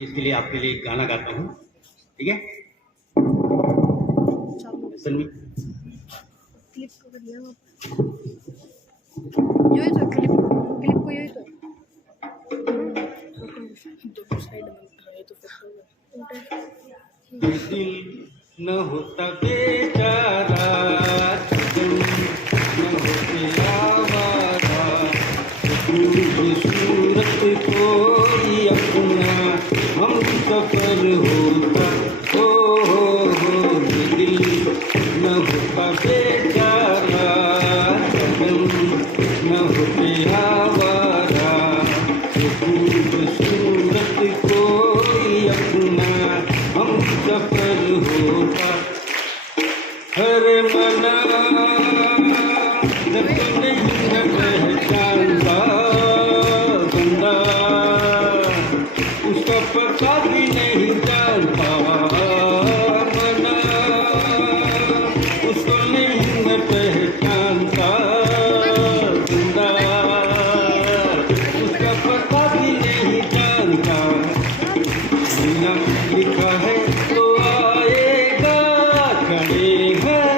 इसके लिए आपके लिए एक गाना गाता हूँ, ठीक है? सुन में क्लिप को कर लिया यही तो क्लिप को यही तो साइड में है तो फिर दिल न होता बेचारा, दिल न होते आवारा, पूरी सूरत कोई अपना हम सफर होता। हो दिल न होता बेचारा, दिल न होते आवारा, पूरी सूरत कोई अपना हम सफल होता। हर मना जब नहीं न पहचानता बंदा, उसका पता भी नहीं जानता। मना उसको नहीं न पहचानता बंदा, उसका पता भी नहीं जानता। बिना लिखा है तो आएगा, खड़े हैं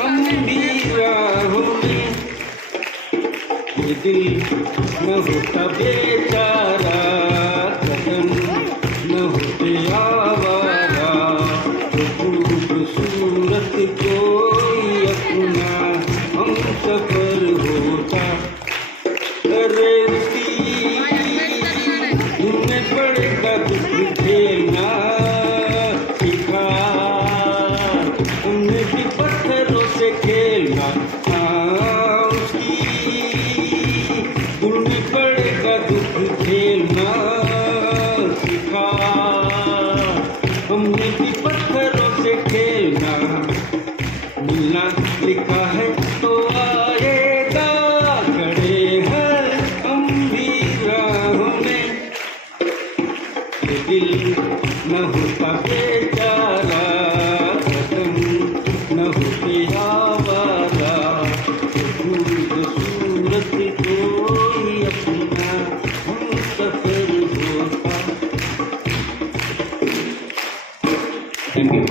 हम भी राहों में। ये दिल न होता बेचारा, कदम न होते आवारा, खूबसूरत कोई अपना हम सफर होता। अरे तुम्हें पड़ेगा दुख झेलना सीखा, उन्हें भी पत्थरों से खेलना। हाँ उसकी तुम्हें पड़ेगा दुख झेलना सीखा, हमने भी पत्थरों से खेलना। मिलना लिखा है तो आएगा, खड़े हैं हम भी राहों में। ये दिल न होता बेचारा, कदम न होते आवारा, खूबसूरत कोई अपना हम सफर होता। Thank you.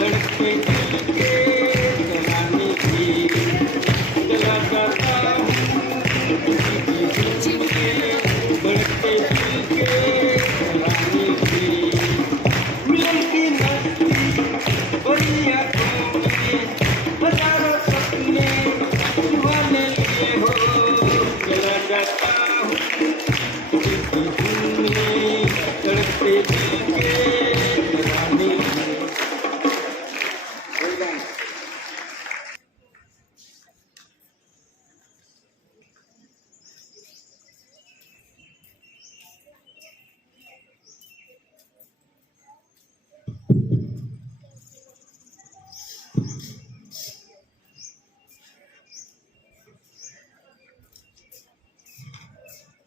तड़के दिल के तराने की चला जाता हूँ, बढ़ते दिल के तराने की मिलन की मस्ती बड़ी आँखों में, हजारों सपने सुहाने लिए हो। चला जाता हूँ तड़पते दिल के तराने की।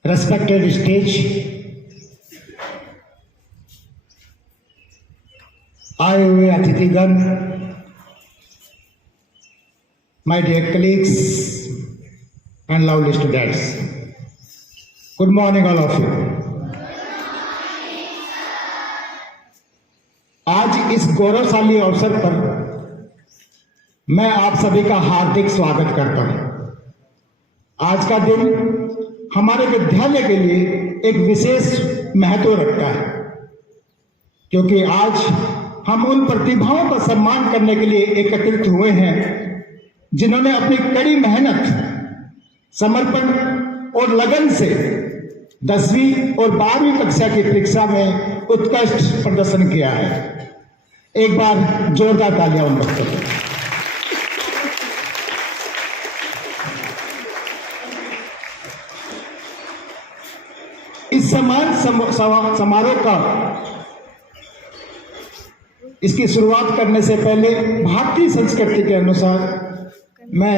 Respected stage, आए हुए अतिथिगण, my dear colleagues and lovely students, good morning all of you. आज इस गौरवशाली अवसर पर मैं आप सभी का हार्दिक स्वागत करता हूं। आज का दिन हमारे विद्यालय के लिए एक विशेष महत्व रखता है, क्योंकि आज हम उन प्रतिभाओं का सम्मान करने के लिए एकत्रित हुए हैं जिन्होंने अपनी कड़ी मेहनत, समर्पण और लगन से 10वीं और 12वीं कक्षा की परीक्षा में उत्कृष्ट प्रदर्शन किया है। एक बार जोरदार तालियां उन बच्चों को। इस सम्मान समारोह का इसकी शुरुआत करने से पहले भारतीय संस्कृति के अनुसार मैं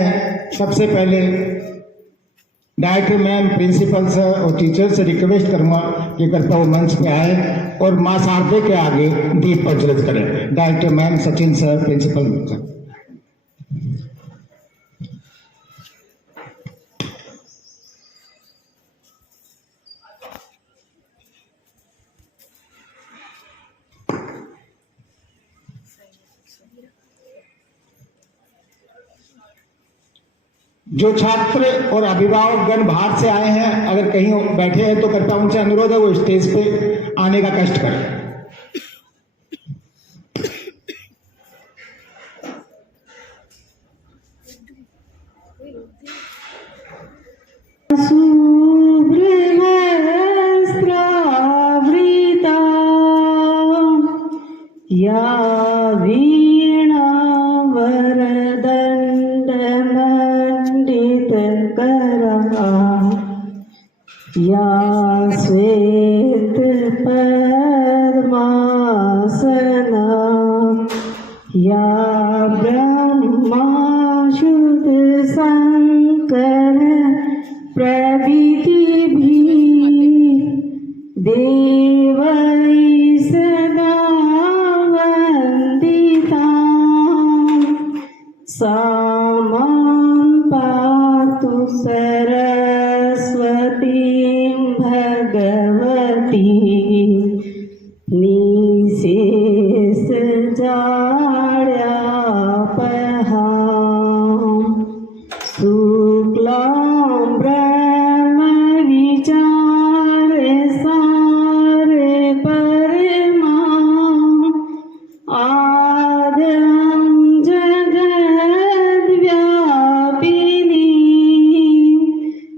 सबसे पहले डायरेक्टर मैम, प्रिंसिपल सर और टीचर से रिक्वेस्ट करूंगा कि कृपया वो मंच पे आए और मां शारदे के आगे दीप प्रज्वलित करें। Director ma'am, Sachin sir, principal sir. जो छात्र और अभिभावक गण बाहर से आए हैं, अगर कहीं बैठे हैं तो कृपया उनसे अनुरोध है वो स्टेज पे आने का कष्ट करें। या वीणा वरदंड मंडित करा, या श्वेत पद्मासना, या ब्रह्मा शुद्ध शंकर प्रभृति भी देवै सदा वंदिता, सामां पातु सरस्वतीं भगवती, निशेष जाड्यापहां, शुक्लां ब्रह्मविचार सार परमां, आद्यं जगद्व्यापिनी,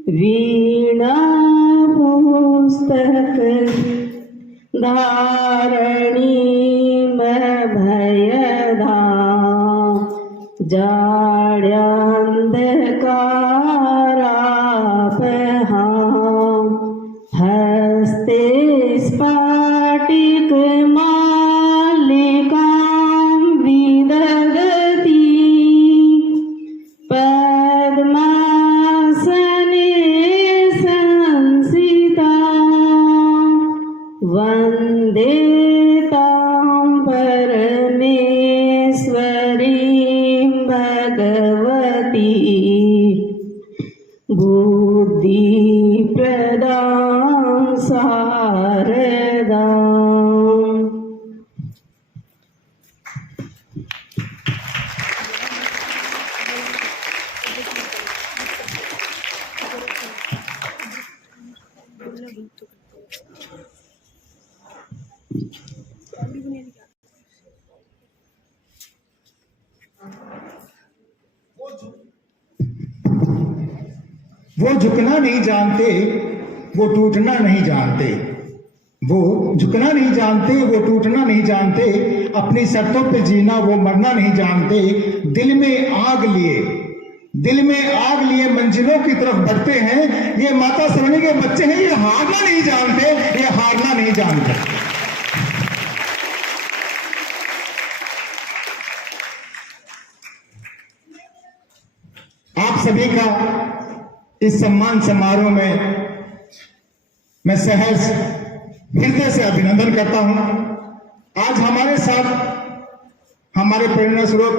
वीणा पुस्तक धारणीमभयदां, जाड्यान्धकारापहां, हस्ते स्फटिकमालिकां विदधती, पद्मासने संसितां, वन्दे तां परमेश्वरीं भगवती, बुद्धिप्रदां शारदाम्। वो झुकना नहीं जानते, वो टूटना नहीं जानते। वो झुकना नहीं जानते, वो टूटना नहीं जानते। अपनी शर्तों पे जीना, वो मरना नहीं जानते। दिल में आग लिए मंजिलों की तरफ बढ़ते हैं। ये माता सरणी के बच्चे हैं, ये हारना नहीं जानते, ये हारना नहीं जानते। आप सभी का इस सम्मान समारोह में मैं सहर्ष हृदय से अभिनंदन करता हूं। आज हमारे साथ हमारे प्रेरणा स्रोत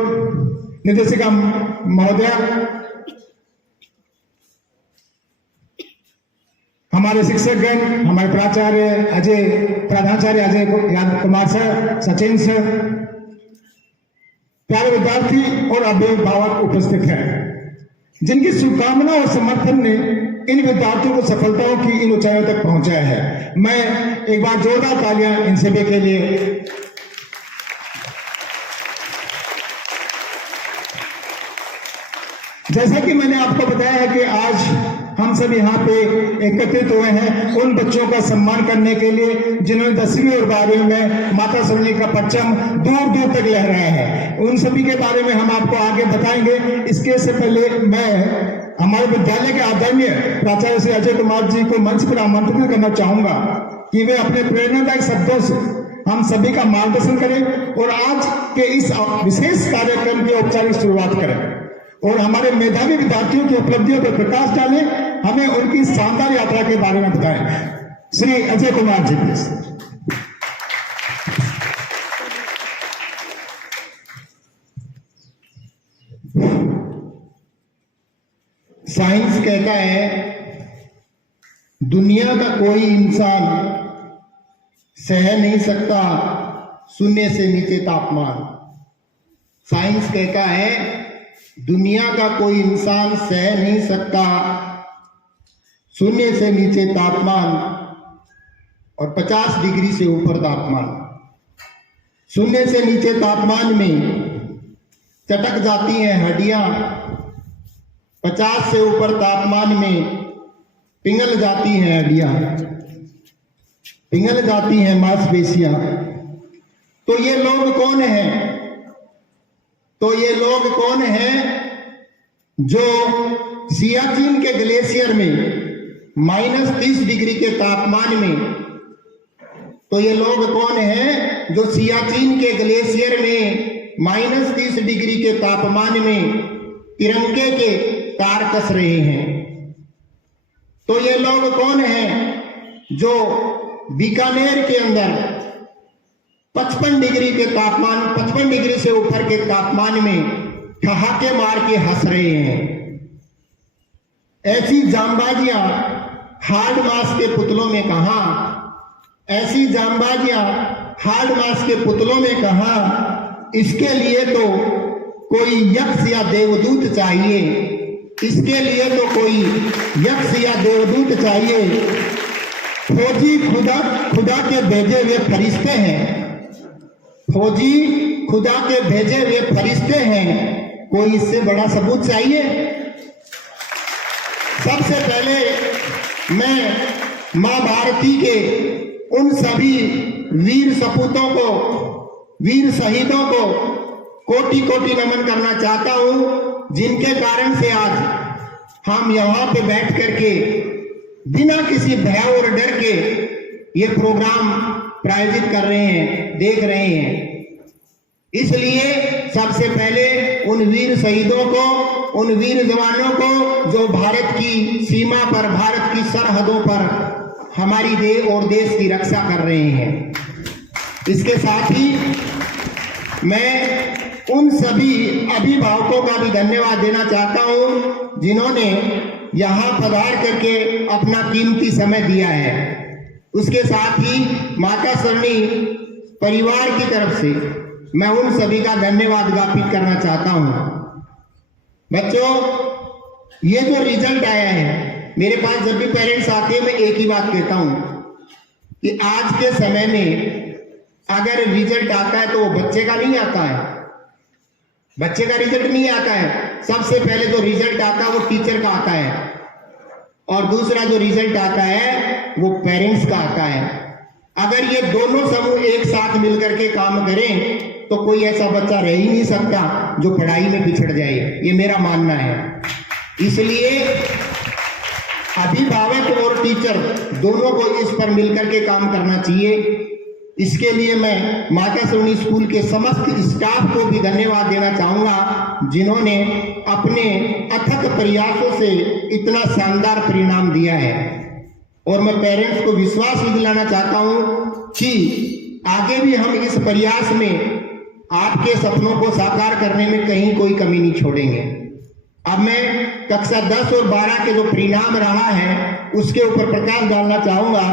निर्देशिका महोदया, हमारे शिक्षकगण, हमारे प्राचार्य अजय कुमार सर, सचिन सर, प्यारे विद्यार्थी और अभिभावक उपस्थित हैं, जिनकी शुभकामना और समर्थन ने इन विद्यार्थियों को सफलताओं की इन ऊंचाइयों तक पहुंचाया है। मैं एक बार जोरदार तालियां इन सभी के लिए। जैसा कि मैंने आपको बताया है कि आज हम सब यहाँ पे एकत्रित हुए हैं उन बच्चों का सम्मान करने के लिए जिन्होंने 10वीं और 12वीं में माता सरणी का परचम दूर दूर तक लहराया है। उन सभी के बारे में हम आपको आगे बताएंगे। इसके से पहले मैं हमारे विद्यालय के आदरणीय प्राचार्य श्री अजय कुमार जी को मंच पर आमंत्रित करना चाहूंगा कि वे अपने प्रेरणादायक शब्दों से हम सभी का मार्गदर्शन करें और आज के इस विशेष कार्यक्रम की औपचारिक शुरुआत करें और हमारे मेधावी विद्यार्थियों की उपलब्धियों पर प्रकाश डालें, हमें उनकी शानदार यात्रा के बारे में बताएं। श्री अजय कुमार जी प्लीज। साइंस कहता है दुनिया का कोई इंसान सह नहीं सकता शून्य से नीचे तापमान। साइंस कहता है दुनिया का कोई इंसान सह नहीं सकता शून्य से नीचे तापमान और 50 डिग्री से ऊपर तापमान। शून्य से नीचे तापमान में चटक जाती हैं हड्डियां, 50 से ऊपर तापमान में पिघल जाती हैं हड्डियां, पिघल जाती हैं मांसपेशियां। तो ये लोग कौन हैं? तो ये लोग कौन हैं जो सियाचिन के ग्लेशियर में -30 डिग्री के तापमान में, तो ये लोग कौन हैं जो सियाचिन के ग्लेशियर में -30 डिग्री के तापमान में तिरंगे के तार कस रहे हैं? तो ये लोग कौन हैं जो बीकानेर के अंदर 55 डिग्री के तापमान, 55 डिग्री से ऊपर के तापमान में ठहाके मार के हंस रहे हैं? ऐसी जामबाजियां हार्ड मास के पुतलों में कहां? ऐसी जामबाजियां हार्ड मास के पुतलों में कहां? इसके लिए तो कोई यक्ष या देवदूत चाहिए, इसके लिए तो कोई यक्ष या देवदूत चाहिए। फौजी खुदा के भेजे हुए फरिश्ते हैं, फौजी खुदा के भेजे हुए फरिश्ते हैं। कोई इससे बड़ा सबूत चाहिए? सबसे पहले मैं मां भारती के उन सभी वीर सपूतों को, वीर शहीदों को कोटि कोटि नमन करना चाहता हूं, जिनके कारण से आज हम यहां पे बैठ करके बिना किसी भय और डर के ये प्रोग्राम प्रायोजित कर रहे हैं, देख रहे हैं। इसलिए सबसे पहले उन वीर शहीदों को, उन वीर जवानों को जो भारत की सीमा पर, भारत की सरहदों पर हमारी देश की रक्षा कर रहे हैं। इसके साथ ही मैं उन सभी अभिभावकों का भी धन्यवाद देना चाहता हूं जिन्होंने यहां पधार करके अपना कीमती समय दिया है। उसके साथ ही माता सरणी परिवार की तरफ से मैं उन सभी का धन्यवाद ज्ञापित करना चाहता हूं। बच्चों, ये जो रिजल्ट आया है, मेरे पास जब भी पेरेंट्स आते हैं मैं एक ही बात कहता हूं कि आज के समय में अगर रिजल्ट आता है तो वो बच्चे का नहीं आता है, बच्चे का रिजल्ट नहीं आता है। सबसे पहले जो रिजल्ट आता है वो टीचर का आता है, और दूसरा जो रिजल्ट आता है वो पेरेंट्स का आता है। अगर ये दोनों समूह एक साथ मिलकर के काम करें तो कोई ऐसा बच्चा रह ही नहीं सकता जो पढ़ाई में पिछड़ जाए, ये मेरा मानना है। इसलिए अभिभावक और टीचर दोनों को इस पर मिलकर के काम करना चाहिए। इसके लिए मैं माता सरणी स्कूल के समस्त स्टाफ को भी धन्यवाद देना चाहूंगा जिन्होंने अपने अथक प्रयासों से इतना शानदार परिणाम दिया है। और मैं पेरेंट्स को विश्वास भी दिलाना चाहता हूं कि आगे भी हम इस प्रयास में आपके सपनों को साकार करने में कहीं कोई कमी नहीं छोड़ेंगे। अब मैं कक्षा 10 और 12 के जो परिणाम रहा है उसके ऊपर प्रकाश डालना चाहूंगा।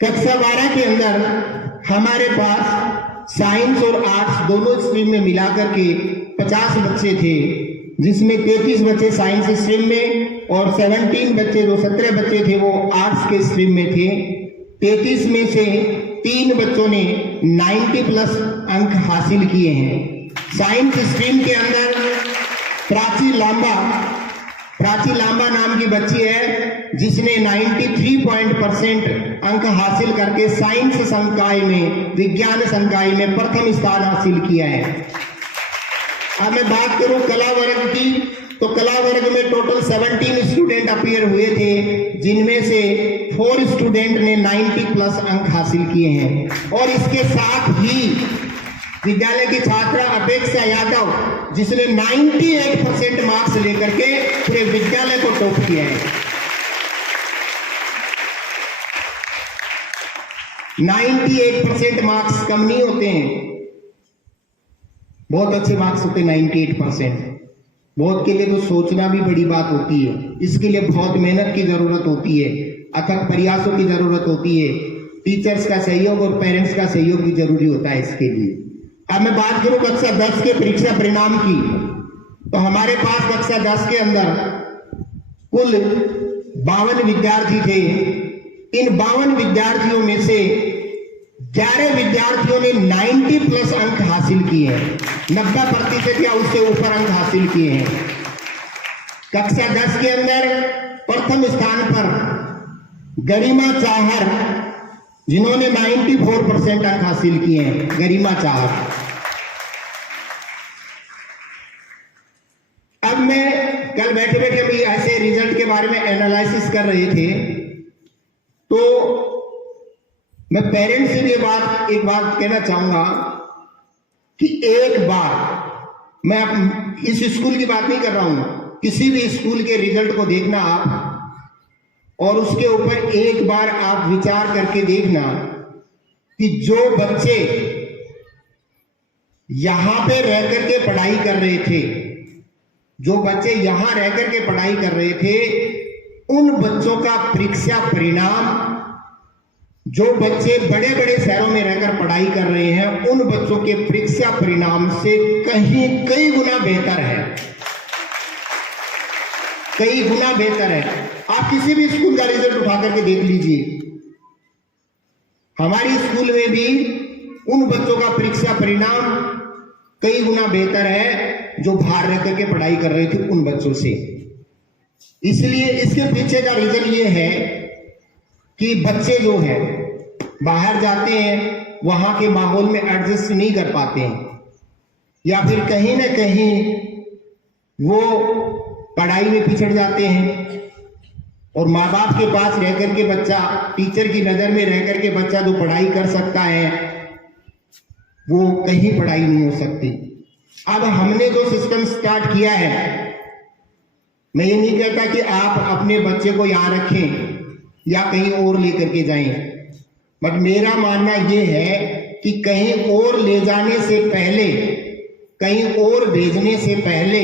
कक्षा 12 के अंदर हमारे पास साइंस और आर्ट्स दोनों स्ट्रीम में मिलाकर के 50 बच्चे थे, जिसमें 33 बच्चे साइंस स्ट्रीम में और 17 बच्चे, जो 17 बच्चे थे वो आर्ट्स के स्ट्रीम में थे। 33 में से 3 बच्चों ने 90 प्लस अंक हासिल किए हैं। साइंस स्ट्रीम के अंदर प्राची लांबा नाम की बच्ची है जिसने 93% अंक हासिल करके साइंस संकाय में, विज्ञान संकाय में प्रथम स्थान हासिल किया है। अब मैं बात करूं कला वर्ग की, तो कला वर्ग में टोटल 17 स्टूडेंट अपीयर हुए थे, जिनमें से 4 स्टूडेंट ने 90 प्लस अंक हासिल किए हैं। और इसके साथ ही विद्यालय की छात्रा अपेक्षा यादव, जिसने 98% मार्क्स लेकर के पूरे विद्यालय को टॉप किया है। 98% मार्क्स कम नहीं होते हैं, बहुत अच्छे मार्क्स होते हैं 98%। बहुत के लिए तो सोचना भी बड़ी बात होती है, इसके लिए बहुत मेहनत की जरूरत होती है, अथक प्रयासों की जरूरत होती है, टीचर्स का सहयोग और पेरेंट्स का सहयोग भी जरूरी होता है इसके लिए। अब मैं बात करूं कक्षा 10 के परीक्षा परिणाम की, तो हमारे पास कक्षा 10 के अंदर कुल 52 विद्यार्थी थे। इन 52 विद्यार्थियों में से 11 विद्यार्थियों ने 90+ अंक हासिल किए हैं, 90% या उससे ऊपर अंक हासिल किए हैं। कक्षा 10 के अंदर प्रथम स्थान पर गरिमा चाहर, जिन्होंने 94% अंक हासिल किए हैं, गरिमा चाहर। अब मैं कल बैठे बैठे अभी ऐसे रिजल्ट के बारे में एनालिसिस कर रहे थे, तो मैं पेरेंट्स से भी एक बात कहना चाहूंगा कि एक बार, मैं इस स्कूल की बात नहीं कर रहा हूं, किसी भी स्कूल के रिजल्ट को देखना आप, और उसके ऊपर एक बार आप विचार करके देखना कि जो बच्चे यहां पे रह करके पढ़ाई कर रहे थे, जो बच्चे यहां रह करके पढ़ाई कर रहे थे, उन बच्चों का परीक्षा परिणाम, जो बच्चे बड़े बड़े शहरों में रहकर पढ़ाई कर रहे हैं, उन बच्चों के परीक्षा परिणाम से कई गुना बेहतर है, कई गुना बेहतर है। आप किसी भी स्कूल का रिजल्ट उठा करके देख लीजिए, हमारी स्कूल में भी उन बच्चों का परीक्षा परिणाम कई गुना बेहतर है जो बाहर रह करके पढ़ाई कर रहे थे उन बच्चों से। इसलिए इसके पीछे का रीजन ये है कि बच्चे जो है बाहर जाते हैं, वहां के माहौल में एडजस्ट नहीं कर पाते हैं, या फिर कहीं ना कहीं वो पढ़ाई में पिछड़ जाते हैं, और माँ बाप के पास रह करके बच्चा, टीचर की नजर में रह करके बच्चा जो पढ़ाई कर सकता है, वो कहीं पढ़ाई नहीं हो सकती। अब हमने जो सिस्टम स्टार्ट किया है, मैं ये नहीं कहता कि आप अपने बच्चे को यहां रखें या कहीं और लेकर के जाएं, बट मेरा मानना ये है कि कहीं और ले जाने से पहले, कहीं और भेजने से पहले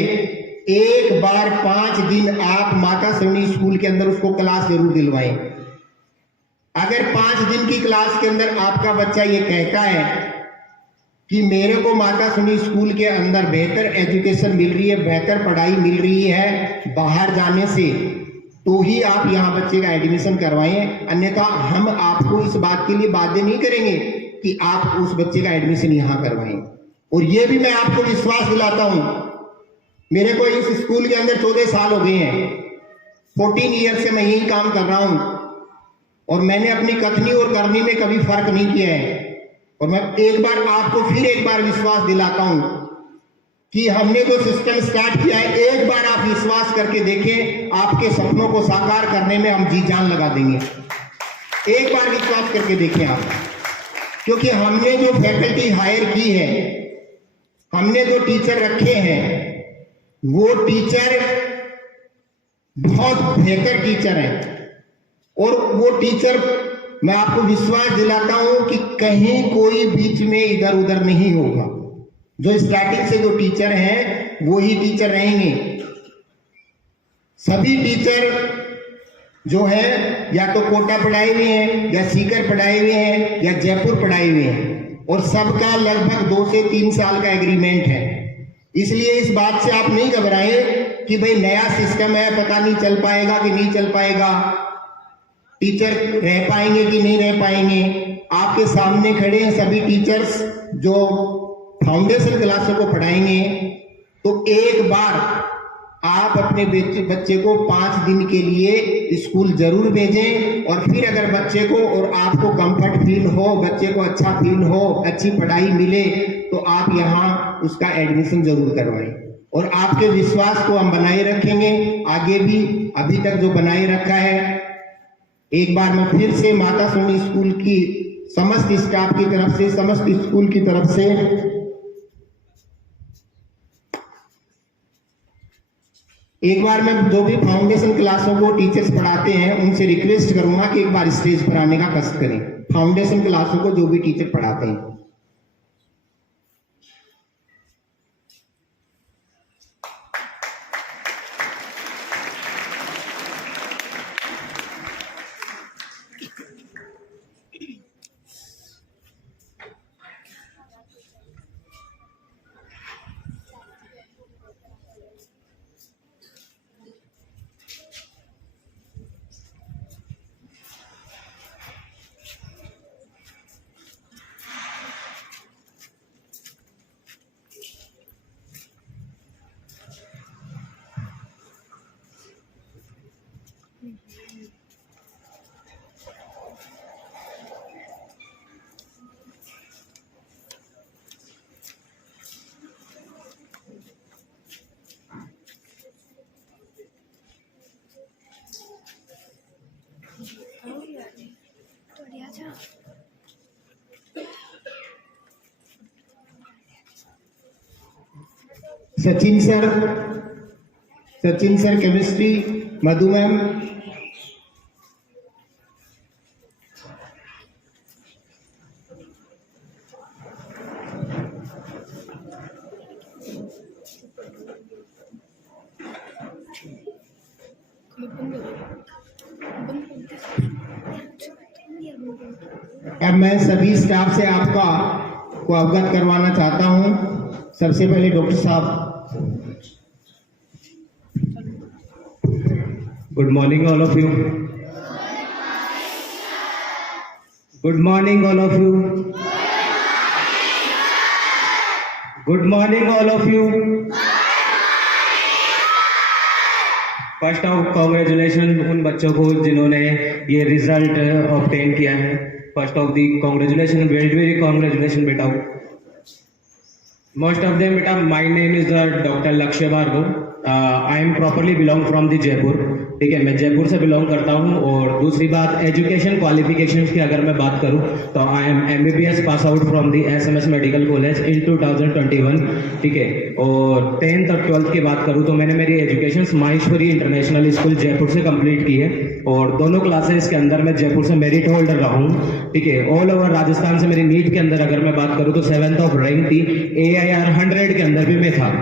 एक बार 5 दिन आप माता सवनी स्कूल के अंदर उसको क्लास जरूर दिलवाएं। अगर 5 दिन की क्लास के अंदर आपका बच्चा ये कहता है कि मेरे को माता सवनी स्कूल के अंदर बेहतर एजुकेशन मिल रही है, बेहतर पढ़ाई मिल रही है बाहर जाने से, तो ही आप यहाँ बच्चे का एडमिशन करवाएं, अन्यथा हम आपको इस बात के लिए बाध्य नहीं करेंगे कि आप उस बच्चे का एडमिशन यहाँ करवाएं। और ये भी मैं आपको विश्वास दिलाता हूँ, मेरे को इस स्कूल के अंदर 14 साल हो गए हैं, 14 ईयर से मैं यही काम कर रहा हूँ, और मैंने अपनी कथनी और करनी में कभी फर्क नहीं किया है। और मैं एक बार आपको फिर एक बार विश्वास दिलाता हूं कि हमने जो सिस्टम स्टार्ट किया है, एक बार आप विश्वास करके देखें, आपके सपनों को साकार करने में हम जी जान लगा देंगे। एक बार विश्वास करके देखें आप, क्योंकि हमने जो फैकल्टी हायर की है, हमने जो टीचर रखे हैं, वो टीचर बहुत बेहतर टीचर हैं, और वो टीचर, मैं आपको विश्वास दिलाता हूं कि कहीं कोई बीच में इधर उधर नहीं होगा। जो स्टार्टिंग से जो टीचर हैं वो ही टीचर रहेंगे। सभी टीचर जो है या तो कोटा पढ़ाए हुए हैं, या सीकर पढ़ाए हुए हैं, या जयपुर पढ़ाए हुए हैं, और सबका लगभग 2 से 3 साल का एग्रीमेंट है। इसलिए इस बात से आप नहीं घबराएं कि भाई नया सिस्टम है, पता नहीं चल पाएगा कि नहीं चल पाएगा, टीचर रह पाएंगे कि नहीं रह पाएंगे। आपके सामने खड़े हैं सभी टीचर्स जो फाउंडेशन क्लासों को पढ़ाएंगे। तो एक बार आप अपने बच्चे को 5 दिन के लिए स्कूल जरूर भेजें, और फिर अगर बच्चे को और आपको कंफर्ट फील हो, बच्चे को अच्छा फील हो, अच्छी पढ़ाई मिले, तो आप यहाँ उसका एडमिशन जरूर करवाएं। और आपके विश्वास को हम बनाए रखेंगे, आगे भी अभी तक जो बनाए रखा है। एक बार मैं फिर से माता सवनी स्कूल की समस्त स्टाफ की तरफ से, समस्त स्कूल की तरफ से एक बार मैं जो भी फाउंडेशन क्लासों को टीचर्स पढ़ाते हैं उनसे रिक्वेस्ट करूंगा कि एक बार स्टेज पर आने का कष्ट करें, फाउंडेशन क्लासों को जो भी टीचर पढ़ाते हैं। सचिन सर केमिस्ट्री, मधु मैम, अब मैं सभी स्टाफ से आपका को अवगत करवाना चाहता हूं। सबसे पहले डॉक्टर साहब। Good morning, all of you. Good morning, all of you. Good morning, all of you. First of congratulation उन बच्चों को जिन्होंने ये रिजल्ट ऑब्टेन किया है। First of the congratulation, very congratulation बेटा। मोस्ट ऑफ देम बेटा, my name is doctor Lakshya Bhargav. I am properly belong from the Jaipur. ठीक है, मैं जयपुर से बिलोंग करता हूँ। और दूसरी बात, एजुकेशन क्वालिफिकेशंस की अगर मैं बात करूँ तो I am MBBS pass out from the SMS medical college in 2021। ठीक है, और 10th और 12th की बात करूँ तो मैंने मेरी education Maheshwari international school Jaipur से कंप्लीट की है। और दोनों क्लासेस के अंदर मैं जयपुर से मेरिट होल्डर रहा हूँ। ठीक है, ऑल ओवर राजस्थान से मेरी नीट के अंदर अगर मैं बात करूँ तो 7th ऑफ रैंक थी। AIR 100 के अंदर भी मैं था।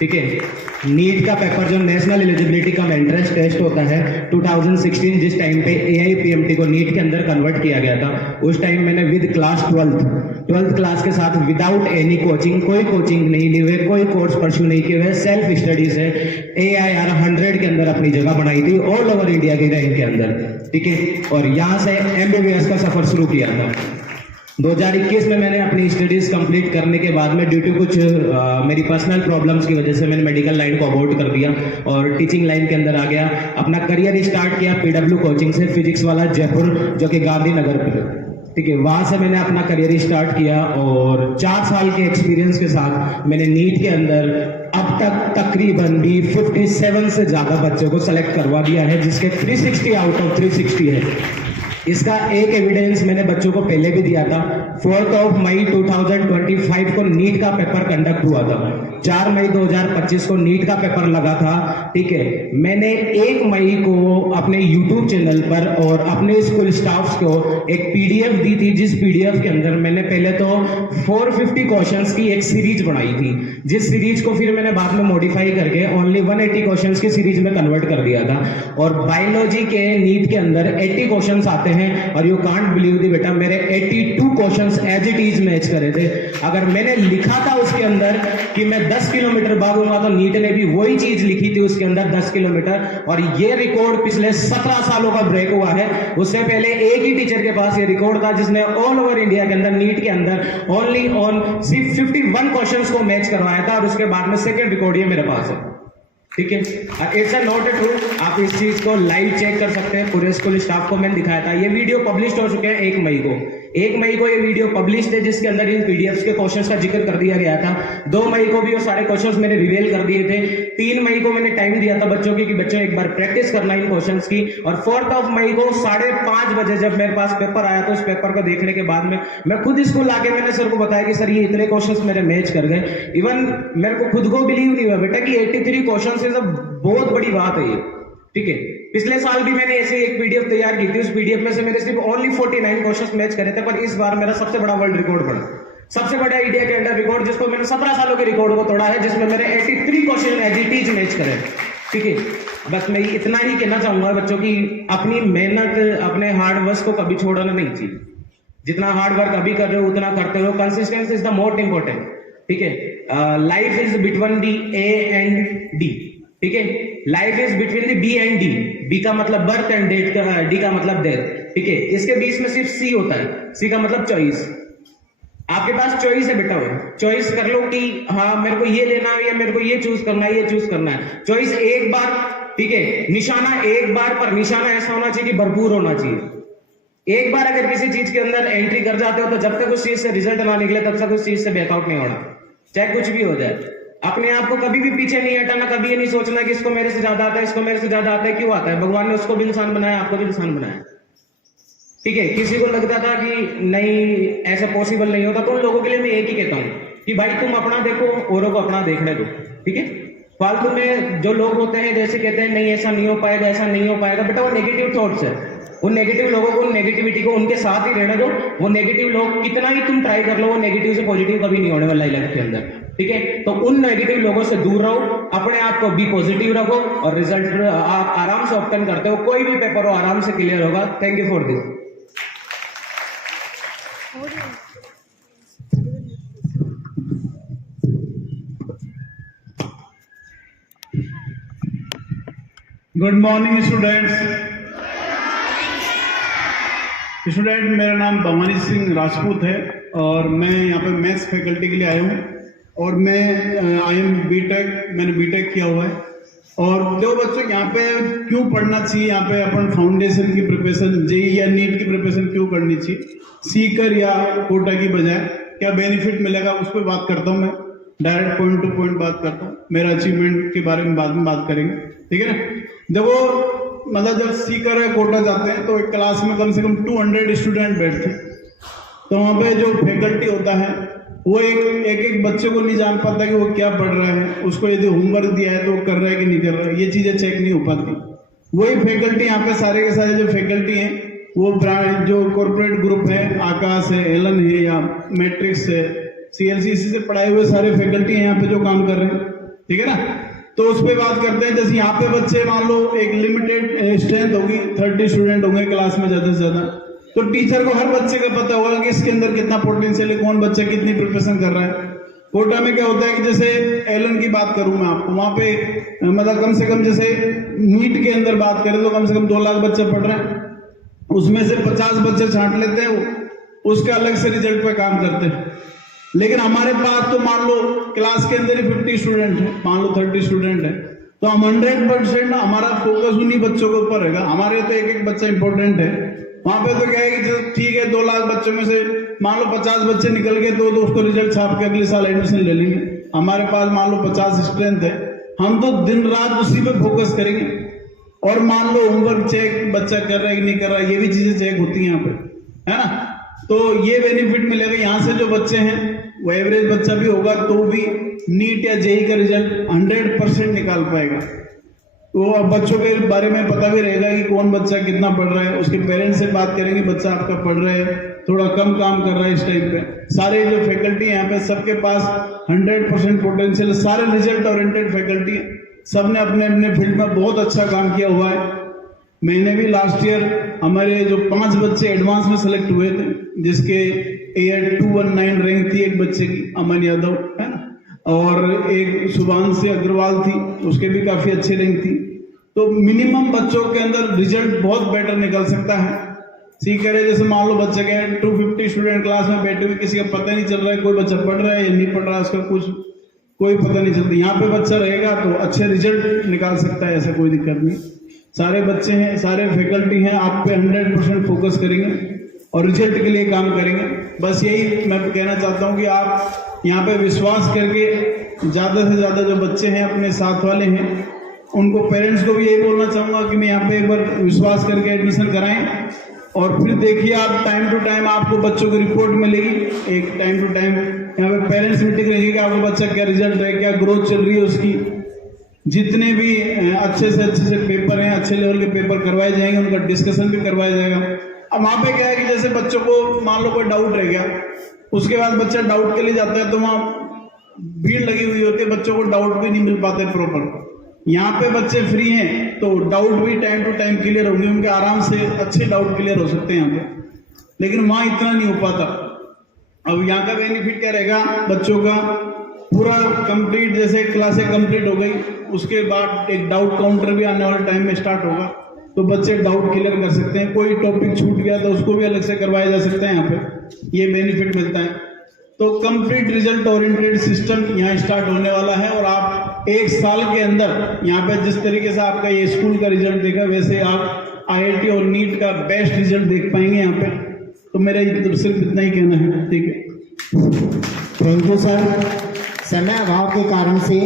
ठीक है, नीट का पेपर जो national eligibility cum entrance test होता है 2016, जिस टाइम पे AIPMT को नीट के अंदर कन्वर्ट किया गया था, उस टाइम मैंने विद क्लास 12th क्लास के साथ विदाउट एनी कोचिंग, कोई कोचिंग नहीं ली हुए, कोई कोर्स परस्यू नहीं किए हुए, सेल्फ स्टडीज है AIR 100 के अंदर अपनी जगह बनाई थी ऑल ओवर इंडिया की रैंक के अंदर। ठीक है, और यहाँ से MBBS का सफर शुरू किया था। 2021 में मैंने अपनी स्टडीज कंप्लीट करने के बाद में ड्यू टू कुछ मेरी पर्सनल प्रॉब्लम्स की वजह से मैंने मेडिकल लाइन को अवॉइड कर दिया और टीचिंग लाइन के अंदर आ गया। अपना करियर स्टार्ट किया PW कोचिंग से, फिजिक्स वाला जयपुर, जो कि गांधीनगर पे। ठीक है, वहां से मैंने अपना करियर स्टार्ट किया और 4 साल के एक्सपीरियंस के साथ मैंने नीट के अंदर अब तक तकरीबन भी 57 से ज्यादा बच्चों को सेलेक्ट करवा दिया है, जिसके 360 आउट ऑफ 360 है। इसका एक एविडेंस मैंने बच्चों को पहले भी दिया था। 4 ऑफ मई 2025 को नीट का पेपर कंडक्ट हुआ था। 4 मई 2025 को नीट का पेपर लगा था। ठीक है, मैंने 1 मई को अपने YouTube चैनल पर और अपने स्कूल स्टाफ्स को एक PDF दी थी, जिस PDF के अंदर मैंने पहले तो 450 क्वेश्चंस की एक सीरीज बनाई थी, जिस सीरीज को फिर मैंने बाद में मॉडिफाई करके ओनली 180 क्वेश्चंस की सीरीज में कन्वर्ट कर दिया था। और बायोलॉजी के नीट के अंदर 80 क्वेश्चंस आते हैं और यू कांट बिलीव दी बेटा, मेरे 82 questions as it is match करे थे। अगर मैंने लिखा था उसके अंदर कि मैं 10 किलोमीटर भागूंगा, तो नीट ने भी वही चीज लिखी थी उसके अंदर, 10 किलोमीटर। और ये रिकॉर्ड पिछले 17 सालों का ब्रेक हुआ है। उससे पहले एक ही टीचर के पास ये रिकॉर्ड था जिसने ऑल ओवर इंडिया के अंदर नीट के अंदर ओनली ऑन सिर्फ 51 क्वेश्चंस को मैच करवाया था, और उसके बाद में सेकेंड रिकॉर्ड ये मेरे पास है। ठीक है, इट्स अ नॉट ट्रू। आप इस चीज को लाइव चेक कर सकते हैं। पूरे स्कूल स्टाफ को मैंने दिखाया था। ये वीडियो पब्लिश हो चुके हैं 1 मई को। 1 मई को ये वीडियो पब्लिश है जिसके अंदर इन पीडीएफ्स के क्वेश्चंस का जिक्र कर दिया गया था। 2 मई को भी वो सारे क्वेश्चंस मैंने रिवील कर दिए थे। 3 मई को मैंने टाइम दिया था बच्चों की कि बच्चों एक बार प्रैक्टिस करना इन क्वेश्चंस की। और 4 मई को 5:30 बजे जब मेरे पास पेपर आया तो उस पेपर को देखने के बाद में मैं खुद स्कूल आके मैंने सर को बताया कि सर ये इतने क्वेश्चंस मेरे मैच कर गए। इवन मेरे को खुद को बिलीव नहीं हुआ बेटा कि 83 क्वेश्चंस इज बहुत बड़ी बात है ये, ठीक है। पिछले साल भी मैंने ऐसे एक पीडीएफ तैयार की थी, उस पीडीएफ में से मेरे सिर्फ ओनली 49 क्वेश्चंस मैच करे थे, पर इस बार मेरा सबसे बड़ा वर्ल्ड रिकॉर्ड बना, सबसे बड़ा इंडिया के अंडर रिकॉर्ड, जिसको मैंने 17 सालों के रिकॉर्ड को तोड़ा है, जिसमें मेरे 83 question as it is match करे, ठीक है। बस मैं इतना ही कहना चाहूंगा बच्चों की अपनी मेहनत, अपने हार्ड वर्क को कभी छोड़ना नहीं चाहिए। जितना हार्ड वर्क अभी कर रहे हो उतना करते रहो। Consistency is the most important, ठीक है। Life is between the A and D, ठीक है। Life is between the B and D. B का मतलब बर्थ एंड डेट का, डी का मतलब डेथ, ठीक है। इसके बीच में सिर्फ सी होता है। सी का मतलब चॉइस। आपके पास चॉइस है बेटा, चॉइस कर लो कि हाँ मेरे को ये लेना है या मेरे को ये चूज करना है, ये चूज करना है। चॉइस एक बार, ठीक है। निशाना एक बार, पर निशाना ऐसा होना चाहिए कि भरपूर होना चाहिए। एक बार अगर किसी चीज के अंदर एंट्री कर जाते हो तो जब तक उस चीज से रिजल्ट ना निकले तब तक उस चीज से बैकआउट नहीं होना, चाहे कुछ भी हो जाए। अपने आप को कभी भी पीछे नहीं हटाना, कभी ये नहीं सोचना कि इसको मेरे से ज्यादा आता है, इसको मेरे से ज्यादा आता है। क्यों आता है? भगवान ने उसको भी इंसान बनाया, आपको भी इंसान बनाया, ठीक है। किसी को लगता था कि नहीं ऐसा पॉसिबल नहीं होता, तो उन लोगों के लिए मैं एक ही कहता हूं कि भाई तुम अपना देखो, औरों को अपना देखने दो, ठीक है। फालतू में जो लोग होते हैं जैसे कहते हैं नहीं ऐसा नहीं हो पाएगा, ऐसा नहीं हो पाएगा, बेटा वो नेगेटिव थॉट्स है। उन नेगेटिव लोगों को, उन नेगेटिविटी को उनके साथ ही रहने दो। वो नेगेटिव लोग कितना ही तुम ट्राई कर लो, वो नेगेटिव से पॉजिटिव कभी नहीं होने वाला लाइफ के अंदर, ठीक है। तो उन नेगेटिव लोगों से दूर रहो, अपने आप को बी पॉजिटिव रखो और रिजल्ट आप आराम से ऑब्टेन करते हो। कोई भी पेपर हो आराम से क्लियर होगा। Thank you for this. Good morning students. Student मेरा नाम भवानी सिंह राजपूत है और मैं यहाँ पे मैथ्स फैकल्टी के लिए आया हूँ और मैं मैंने बीटेक किया हुआ है। और जो बच्चों यहाँ पे क्यों पढ़ना चाहिए, यहाँ पे अपन फाउंडेशन की प्रिपरेशन, जेईई या नीट की प्रिपरेशन क्यों करनी चाहिए, सीकर या कोटा की बजाय क्या बेनिफिट मिलेगा, उस पर बात करता हूँ। मैं डायरेक्ट पॉइंट टू पॉइंट बात करता हूँ। मेरा अचीवमेंट के बारे में बाद में बात करेंगे, ठीक है ना। जब सीकर या कोटा जाते हैं तो एक क्लास में कम से कम 200 स्टूडेंट बैठते हैं। तो वहाँ पे जो फैकल्टी होता है वो एक बच्चे को नहीं जान पाता कि वो क्या पढ़ रहा है, उसको यदि होमवर्क दिया है तो वो कर रहा है कि नहीं कर रहा है, ये चीजें चेक नहीं हो पाती। वही फैकल्टी यहाँ पे सारे के सारे जो फैकल्टी हैं वो ब्रांड जो कॉर्पोरेट ग्रुप है, आकाश है, एलन है या मैट्रिक्स है, सीएलसीसी से पढ़ाए हुए सारे फैकल्टी हैं यहाँ पे जो काम कर रहे हैं, ठीक है ना। तो उस पर बात करते हैं। जैसे यहाँ पे बच्चे मान लो एक लिमिटेड स्ट्रेंथ होगी, 30 स्टूडेंट होंगे क्लास में ज्यादा से ज्यादा, तो टीचर को हर बच्चे का पता होगा कि इसके अंदर कितना पोटेंशियल है, कौन बच्चा कितनी प्रिपरेशन कर रहा है। कोटा में क्या होता है कि जैसे एलन की बात करूं मैं आपको, वहां पे कम से कम जैसे नीट के अंदर बात करें तो कम से कम 2 लाख बच्चे पढ़ रहे हैं, उसमें से 50 बच्चे छांट लेते हैं, उसका अलग से रिजल्ट पे काम करते हैं। लेकिन हमारे पास तो मान लो क्लास के अंदर ही 50 स्टूडेंट है, मान लो 30 स्टूडेंट है, तो हम 100% हमारा फोकस उन्हीं बच्चों के ऊपर रहेगा। हमारे तो एक बच्चा इंपॉर्टेंट है। वहां पे तो क्या है कि ठीक है 2 लाख बच्चों में से मान लो 50 बच्चे निकल गए तो उसको रिजल्ट छाप के अगले साल एडमिशन ले लेंगे। हमारे पास मान लो 50 स्ट्रेंथ है, हम तो दिन रात उसी पे फोकस करेंगे। और मान लो होमवर्क चेक बच्चा कर रहा है कि नहीं कर रहा है, ये भी चीजें चेक होती हैं यहाँ पे, है ना। तो ये बेनिफिट मिलेगा। यहाँ से जो बच्चे हैं वो एवरेज बच्चा भी होगा तो भी नीट या जेईई का रिजल्ट 100% निकाल पाएगा। तो अब बच्चों के बारे में पता भी रहेगा कि कौन बच्चा कितना पढ़ रहा है। उसके पेरेंट्स से बात करेंगे, बच्चा आपका पढ़ रहा है, थोड़ा कम काम कर रहा है इस टाइम पे। सारे जो फैकल्टी यहाँ पे सबके पास 100% पोटेंशियल, सारे रिजल्ट ओरिएंटेड फैकल्टी, सबने अपने अपने फील्ड में बहुत अच्छा काम किया हुआ है। मैंने भी लास्ट ईयर हमारे जो 5 बच्चे एडवांस में सेलेक्ट हुए थे, जिसके AIR 219 रैंक थी एक बच्चे की, अमन यादव, है ना, और एक शुभांशी अग्रवाल थी, उसके भी काफी अच्छी रैंक थी। तो मिनिमम बच्चों के अंदर रिजल्ट बहुत बेटर निकल सकता है। सीकर है, जैसे मान लो बच्चे के 250 स्टूडेंट क्लास में बैठे हुए, किसी का पता नहीं चल रहा है कोई बच्चा पढ़ रहा है या नहीं पढ़ रहा है, उसका कोई पता नहीं चलता। यहाँ पे बच्चा रहेगा तो अच्छे रिजल्ट निकाल सकता है, ऐसा कोई दिक्कत नहीं। सारे बच्चे हैं, सारे फैकल्टी हैं, आप पे 100% फोकस करेंगे। और रिजल्ट के लिए काम करेंगे। बस यही मैं कहना चाहता हूँ कि आप यहाँ पे विश्वास करके ज़्यादा से ज़्यादा जो बच्चे हैं अपने साथ वाले हैं उनको, पेरेंट्स को भी यही बोलना चाहूँगा कि मैं यहाँ पे एक बार विश्वास करके एडमिशन कराएं और फिर देखिए आप टाइम टू टाइम आपको बच्चों की रिपोर्ट मिलेगी। एक टाइम टू टाइम यहाँ पे पेरेंट्स मीटिंग रहेगी कि आपका बच्चा क्या रिजल्ट है, क्या ग्रोथ चल रही है उसकी। जितने भी अच्छे से पेपर हैं, अच्छे लेवल के पेपर करवाए जाएंगे, उनका डिस्कशन भी करवाया जाएगा। अब वहाँ पे क्या है कि जैसे बच्चों को मान लो कोई डाउट रह गया, उसके बाद बच्चा डाउट के लिए जाता है तो वहाँ भीड़ लगी हुई होती है, बच्चों को डाउट भी नहीं मिल पाते प्रॉपर। यहाँ पे बच्चे फ्री हैं तो डाउट भी टाइम टू टाइम क्लियर होंगे, उनके आराम से अच्छे डाउट क्लियर हो सकते हैं यहाँ पे, लेकिन वहाँ इतना नहीं हो पाता। अब यहाँ का बेनिफिट क्या रहेगा, बच्चों का पूरा कंप्लीट, जैसे क्लासें कंप्लीट हो गई उसके बाद एक डाउट काउंटर भी आने वाले टाइम में स्टार्ट होगा, तो बच्चे डाउट क्लियर कर सकते हैं। कोई टॉपिक छूट गया तो उसको भी अलग से करवाया जा सकता है, यहाँ पे ये बेनिफिट मिलता है। तो कंप्लीट रिजल्ट ओरिएंटेड सिस्टम यहाँ स्टार्ट होने वाला है और आप एक साल के अंदर यहाँ पे जिस तरीके से आपका ये स्कूल का रिजल्ट देखा, वैसे आप IIT और नीट का बेस्ट रिजल्ट देख पाएंगे यहाँ पे। तो मेरा सिर्फ इतना ही कहना है। ठीक है, थैंक यू सर। समय अभाव के कारण से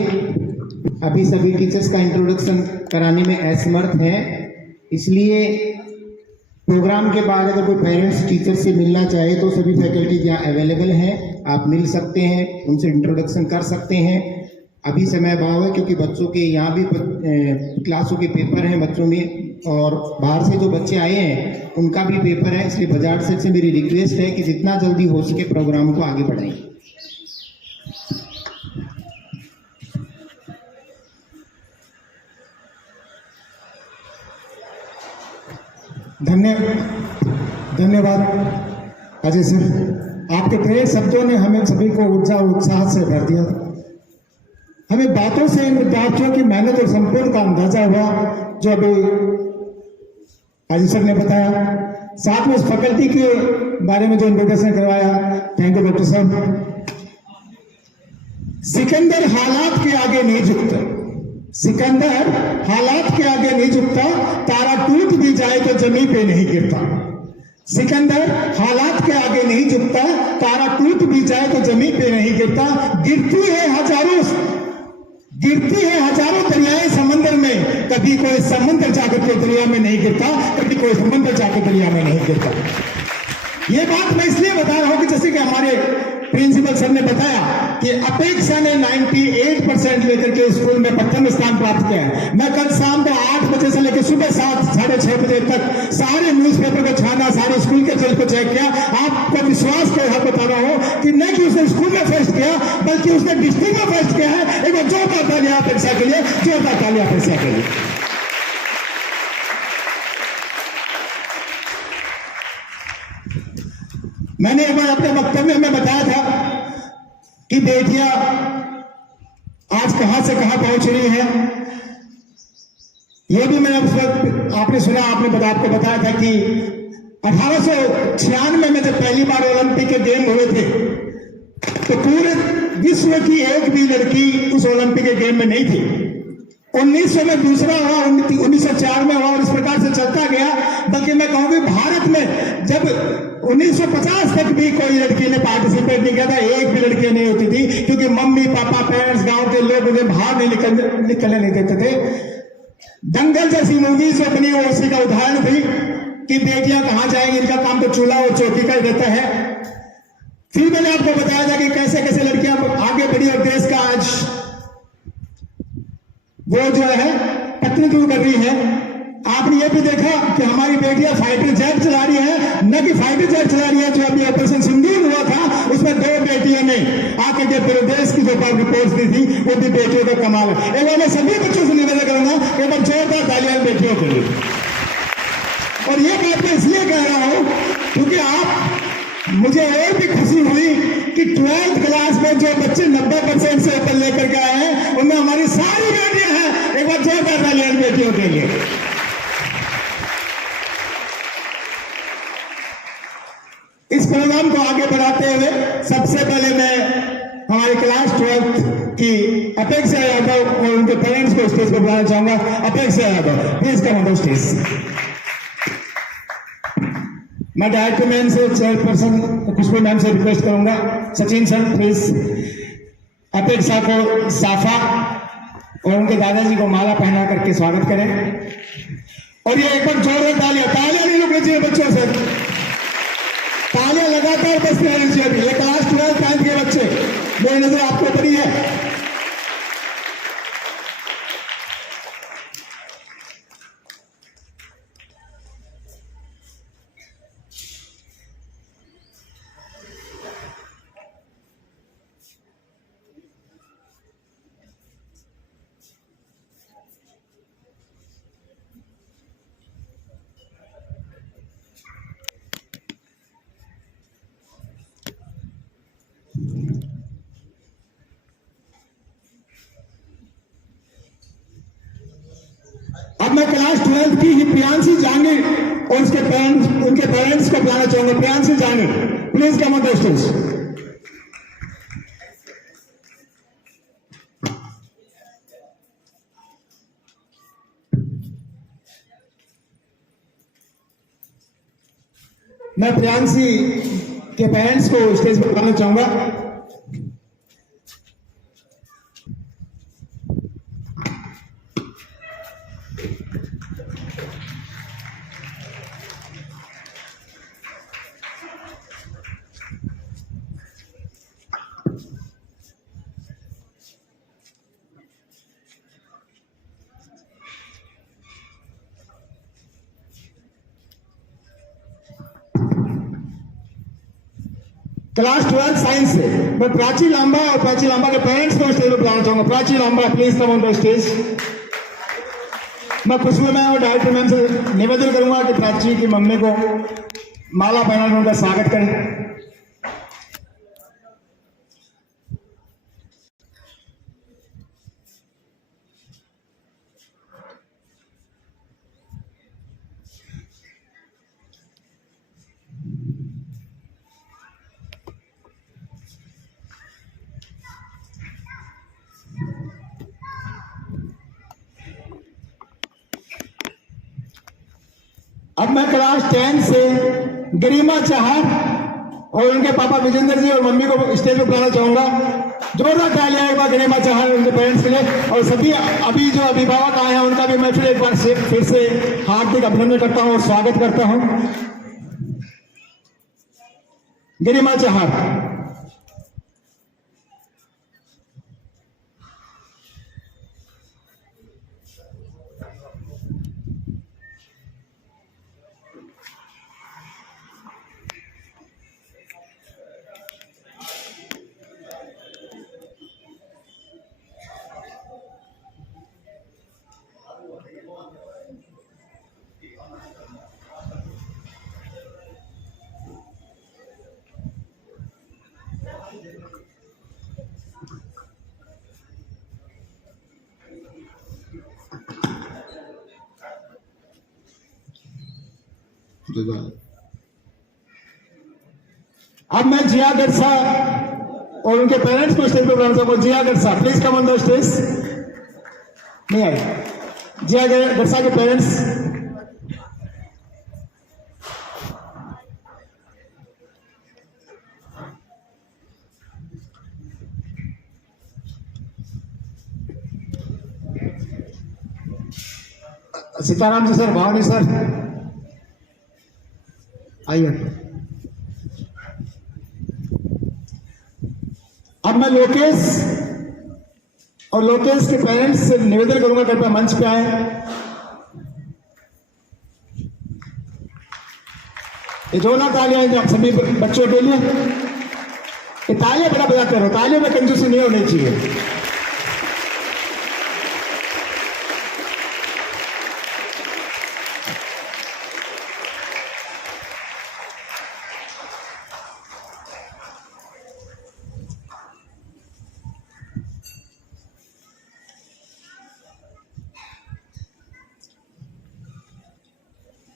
अभी सभी टीचर्स का इंट्रोडक्शन कराने में असमर्थ हैं, इसलिए प्रोग्राम के बाद अगर कोई पेरेंट्स टीचर से मिलना चाहे तो सभी फैकल्टीज यहाँ अवेलेबल हैं, आप मिल सकते हैं, उनसे इंट्रोडक्शन कर सकते हैं। अभी समय अभाव है क्योंकि बच्चों के यहाँ भी क्लासों के पेपर हैं बच्चों में, और बाहर से जो बच्चे आए हैं उनका भी पेपर है, इसलिए बजाज सर से मेरी रिक्वेस्ट है कि जितना जल्दी हो सके प्रोग्राम को आगे बढ़ाएं। धन्यवाद अजय सर, आपके प्रेरक शब्दों ने हमें सभी को ऊर्जा और उत्साह से भर दिया। हमें बातों से इन विद्यार्थियों की मेहनत और संपूर्ण का अंदाजा हुआ जो अभी अजय सर ने बताया। साथ में इस फैकल्टी के बारे में जो इंट्रोडक्शन करवाया, थैंक यू डॉक्टर साहब। सिकंदर हालात के आगे नहीं झुकता, सिकंदर हालात के आगे नहीं झुकता, तारा टूट भी जाए तो जमीन पे नहीं गिरता। सिकंदर हालात के आगे नहीं झुकता, तारा टूट भी जाए तो जमीन पे नहीं गिरता। गिरती है हजारों दरियाएं समंदर में, कभी कोई समंदर जाकर के दरिया में नहीं गिरता, कभी कोई समंदर जाकर दरिया में नहीं गिरता। ये बात मैं इसलिए बता रहा हूं कि जैसे कि हमारे प्रिंसिपल सर ने बताया कि अपेक्षा ने 98% लेकर के स्कूल में प्रथम स्थान प्राप्त किया है। मैं कल शाम को 8 बजे से लेकर सुबह 7 साढ़े 6 बजे तक सारे न्यूज़पेपर को छाना, सारे स्कूल के रिजल्ट को चेक किया। आपको विश्वास के साथ बता रहा हूं कि न कि उसने स्कूल में फर्स्ट किया बल्कि उसने डिस्ट्रिक्ट में फर्स्ट किया है। एक बार जोरदार तालियां अपेक्षा के लिए, जोरदार तालियां अपेक्षा के लिए। मैंने एक बार अपने वक्तव्य में बताया था कि बेटियां आज कहां से कहां पहुंच रही हैं। यह भी मैंने उस वक्त आपने सुना, आपको बताया था कि 1896 में जब पहली बार ओलंपिक के गेम हुए थे तो पूरे विश्व की एक भी लड़की उस ओलंपिक के गेम में नहीं थी। 1900 में दूसरा हुआ, 1904 में हुआ और इस प्रकार से चलता गया। बल्कि मैं कहूंगी भारत में जब 1950 तक भी कोई लड़की ने पार्टिसिपेट नहीं किया था, एक भी लड़की नहीं होती थी, क्योंकि मम्मी पापा पेरेंट्स गांव के लोग उन्हें बाहर नहीं निकलने नहीं देते थे। दंगल जैसी मूवी जो बनी वो उसी का उदाहरण थी कि बेटियां कहां जाएंगी, इनका काम तो चूल्हा और चौकी का रहता है। फिर मैंने आपको बताया था कि कैसे कैसे लड़कियां आगे बढ़ी और देश का आज वो जो है प्रतिनिधित्व कर रही है। आपने ये भी देखा कि हमारी बेटियां फाइटर जेट चला रही है, न कि फाइटर जेट चला रही है। जो अभी ऑपरेशन सिंदूर हुआ था उसमें 2 बेटियों ने आकर के पूरे देश की जो रिपोर्ट दी थी वो भी बेटियों का कमाल है। एक बार मैं सभी बच्चों से निवेदन करूंगा कि एक बार जोरदार तालियां बेटियों के लिए। और ये बात मैं इसलिए कह रहा हूं क्योंकि मुझे और भी खुशी हुई कि 12th क्लास में जो बच्चे 90% से ऊपर लेकर के आए हैं उनमें हमारी सारी बेटियां हैं। एक बार जोरदार तालियां बेटियों के लिए। इस प्रोग्राम को आगे बढ़ाते हुए सबसे पहले मैं हमारे क्लास 12th की अपेक्षा यादव और उनके पेरेंट्स को स्टेज पर बुलाना चाहूंगा। अपेक्षा Yadav please come on the stage. मैं डायरेक्टर मैम से, चेयरपर्सन खुशबू मैम से रिक्वेस्ट करूंगा, सचिन सर प्लीज अपेक्षा को साफा और उनके दादाजी को माला पहना करके स्वागत करें। और ये एक बार जोरदार तालियां नहीं रुकनी चाहिए बच्चों से, तालियां लगातार बजती रहनी चाहिए। ये क्लास 12 10th के बच्चे, मेरी नजर आपके ऊपर ही है। अब मैं क्लास 12 की ही प्रियांशी जांगिर और उनके पेरेंट्स को बुलाना चाहूंगा। Priyanshi Jangir please come on the stage. मैं प्रियांशी के पेरेंट्स को स्टेज पर बुलाना चाहूंगा। क्लास 12 साइंस से मैं प्राची लांबा और प्राची लांबा के पेरेंट्स को स्टेज पर बुलाना चाहूंगा। Prachi Lamba please come on the stage. मैं खुशबू मैम और डायरेक्टर मैम से निवेदन करूंगा कि प्राची की मम्मी को माला पहनाकर उनका स्वागत करें। अब मैं क्लास 10 से गरिमा चहर और उनके पापा विजेंद्र जी और मम्मी को स्टेज पर बुलाना चाहूंगा। जोरदार तालियां एक बार गरिमा चहर और उनके पेरेंट्स के लिए। और सभी अभी जो अभिभावक आए हैं उनका भी मैं फिर एक बार फिर से हार्दिक अभिनंदन करता हूं और स्वागत करता हूं। गरिमा चहर अब मैं जिया गरसा और उनके पेरेंट्स को स्टेज पर बुलाना चाहूंगा। Jiya Garsa please come on the stage. नहीं आए जिया गरसा के parents. Sitaram ji sir, Bhavani sir आइए। अब मैं लोकेश और लोकेश के पेरेंट्स से निवेदन करूंगा कृपया मंच पे आए। ये जोरदार तालियां हैं सभी बच्चों के लिए। ये तालियां बड़ा बजाते रहो, तालियों में कंजूसी नहीं होनी चाहिए।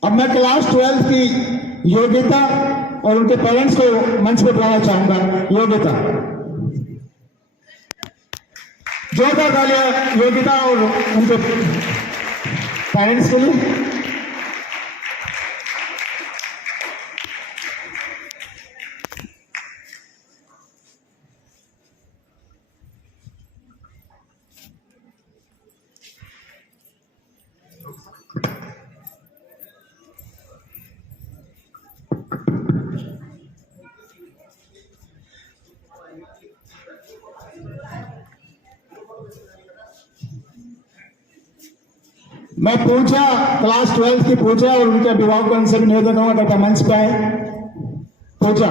अब मैं क्लास 12 की योग्यता और उनके पेरेंट्स को मंच पर बुलाना चाहूंगा। योग्यता, जोरदार तालियां योग्यता और उनके पेरेंट्स के लिए। मैं पूजा क्लास 12 की पूजा और उनके अभिभावकों से भी निवेदन करूंगा कृपया मंच पे आए। पूजा,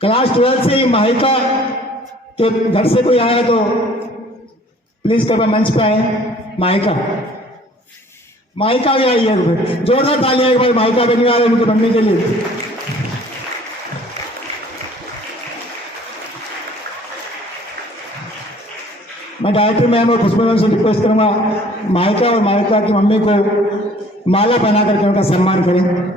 क्लास 12 से ही माहिका के घर से कोई आया तो प्लीज कृपया मंच पे आए। माहिका भी आई है, जोरदार तालियां एक बार माहिका बनी आ रहे उनकी मम्मी के लिए। मैं डायरेक्टर मैम और खुशबू मैम से रिक्वेस्ट करूंगा माहिका और माहिका की मम्मी को माला पहना करके उनका सम्मान करें।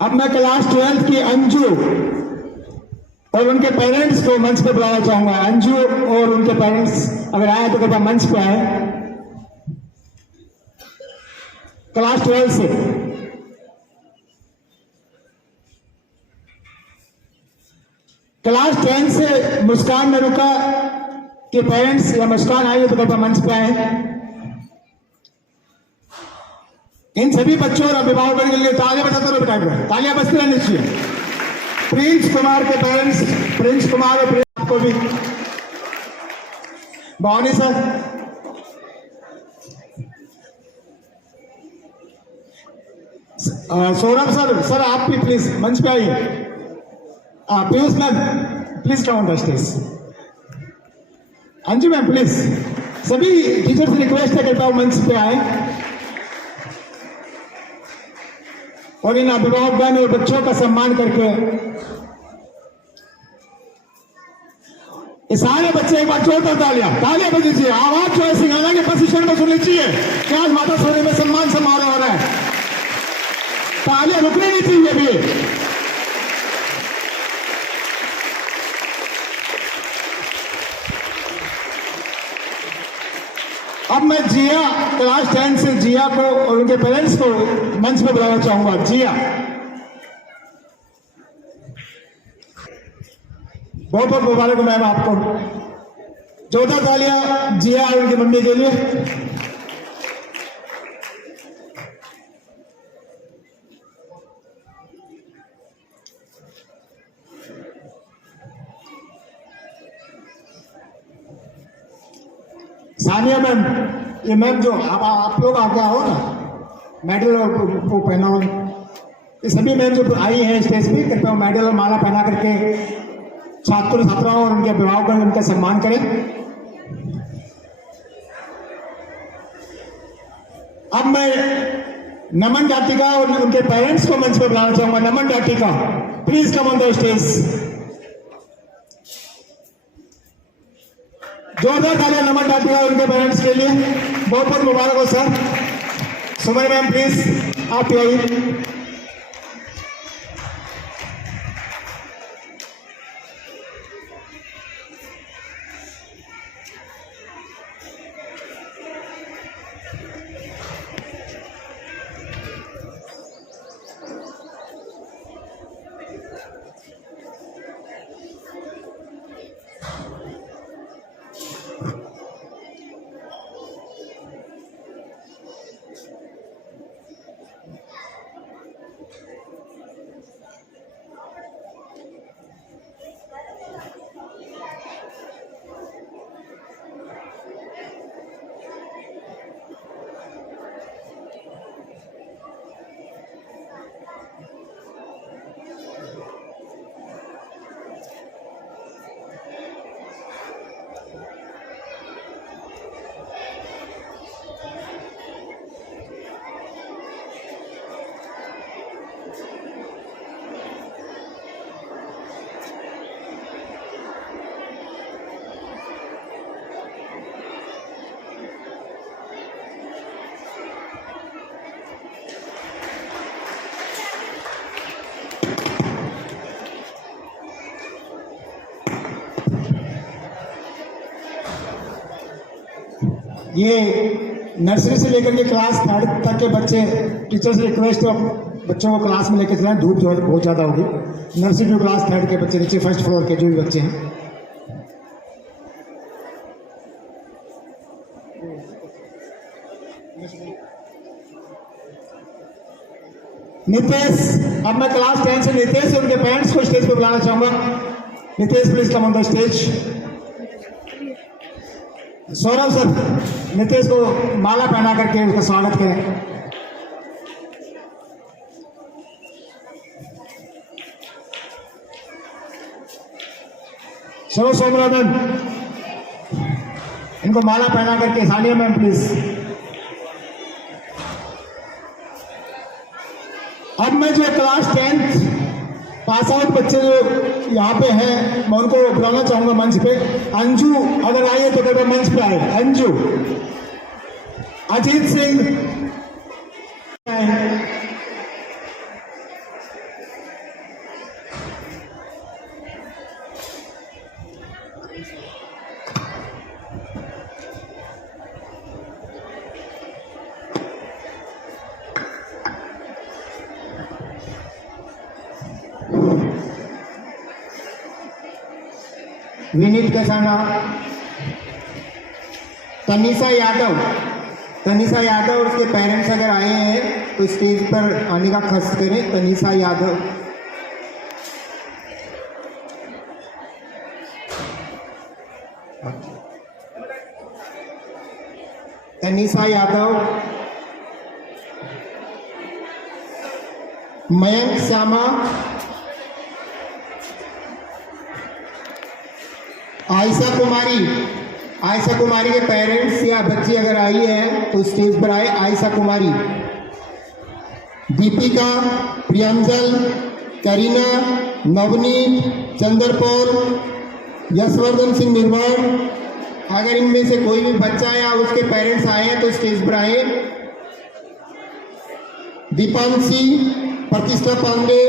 अब मैं क्लास 12 की अंजू और उनके पेरेंट्स को मंच पर बुलाना चाहूंगा। अंजू और उनके पेरेंट्स अगर आए तो कृपया मंच पे आए। क्लास 12 से क्लास 10 से मुस्कान मेरुका के पेरेंट्स या मुस्कान आई तो कृपया मंच पे आए। इन सभी बच्चों और अभिभावकों के लिए तालियां बजाते रहो बेटा, तालियां बजती रहनी चाहिए। प्रिंस कुमार के पेरेंट्स, प्रिंस कुमार और प्रिंस को भी भवानी सर, सौरभ सर आप भी प्लीज मंच पे आइए। Piyush ma'am please come on the stage. Anju ma'am please, सभी टीचर से रिक्वेस्ट है कृपया मंच पे आए और इन अभिभावकगण और बच्चों का सम्मान करके ये सारे बच्चे एक बार जोरदार तालियां बज दीजिए। आवाज जो है सिंगाना के पोजीशन में सुननी चाहिए कि आज माता सोनी में सम्मान समारोह हो रहा है। तालियां रुकनी नहीं चाहिए भी। अब मैं जिया क्लास 10 से जिया को और उनके पेरेंट्स को मंच पर बुलाना चाहूंगा। जिया, बहुत बहुत मुबारक हो मैम आपको। जोरदार तालियां जिया और उनकी मम्मी के लिए। सानिया मैम, ये मैम जो आप लोग आगे आओ ना, मेडल और वो पहना हो। ये सभी मैम जो आई हैं स्टेज पे कृपया मेडल और माला पहना करके छात्र छात्राओं और उनके अभिभावकों उनका सम्मान करें। अब मैं नमन डाटिका और उनके पेरेंट्स को मंच पर बुलाना चाहूंगा। Naman Datika please come on the stage. जोरदार तालियां नमन डाटिका और उनके पेरेंट्स के लिए। बहुत बहुत मुबारक हो सर। सुमन मैम प्लीज आप आइए। ये नर्सरी से लेकर के क्लास 3rd तक के बच्चे, टीचर से रिक्वेस्ट है बच्चों को क्लास में लेकर चलाएं, धूप जो है बहुत ज़्यादा होगी। नर्सरी टू क्लास 3rd के बच्चे, नीचे 1st फ्लोर के जो भी बच्चे हैं। नितेश, अब मैं क्लास 10 से नितेश और उनके पेरेंट्स को स्टेज पे बुलाना चाहूंगा। Nitesh please come on the stage. Saurabh sir, Nitesh को माला पहना करके उसका स्वागत करें। सौरभ सोमराधन, इनको माला पहना करके। Sania ma'am please. अब मैं जो क्लास 10th पास आउट बच्चे जो यहाँ पे हैं, मैं उनको बुलाना चाहूंगा मंच पे। अंजू अगर आइए तो कृपया मंच पे आए। अंजू, अजीत सिंह, विनीत कसाना, तनिषा यादव। तनिषा यादव और उसके पेरेंट्स अगर आए हैं तो स्टेज पर आने का खर्च करें। तनिषा यादव, तनिषा यादव, मयंक श्यामा, आयशा कुमारी। आयशा कुमारी के पेरेंट्स या बच्ची अगर आई है तो स्टेज पर आए। आयशा कुमारी, दीपिका, प्रियंजल, करीना, नवनीत, चंद्रपौल, यशवर्धन सिंह निर्वाण। अगर इनमें से कोई भी बच्चा या उसके पेरेंट्स आए हैं तो स्टेज पर आए। दीपांशी, प्रतिष्ठा पांडे,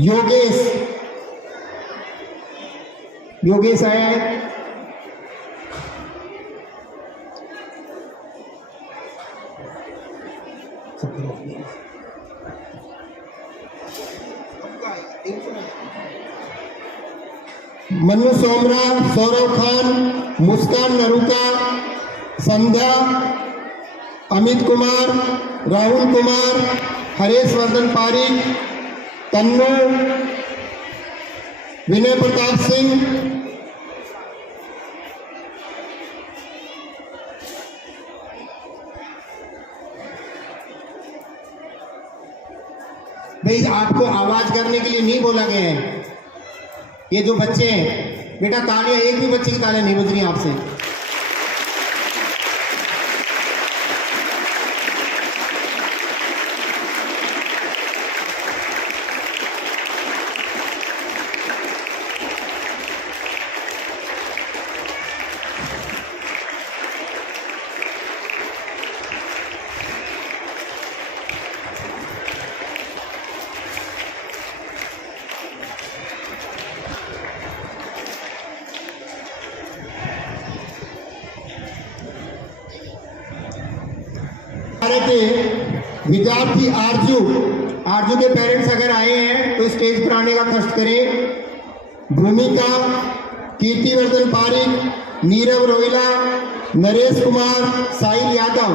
योगेश। योगेश आया है। मनु सोमरा, सौरभ खान, मुस्कान नरूका, संध्या, अमित कुमार, राहुल कुमार, हरेश वर्धन पारिक, तन्नू, विनय प्रताप सिंह, भाई आपको आवाज करने के लिए नहीं बोला गया है। ये जो बच्चे हैं बेटा, तालियां, एक भी बच्चे की तालियां नहीं बज रही आपसे। के विद्यार्थी आरजू के पेरेंट्स अगर आए हैं तो स्टेज पर आने का कष्ट करें। भूमिका, कीर्तिवर्धन पारिक, नीरव रोहिला, नरेश कुमार, साहिल यादव।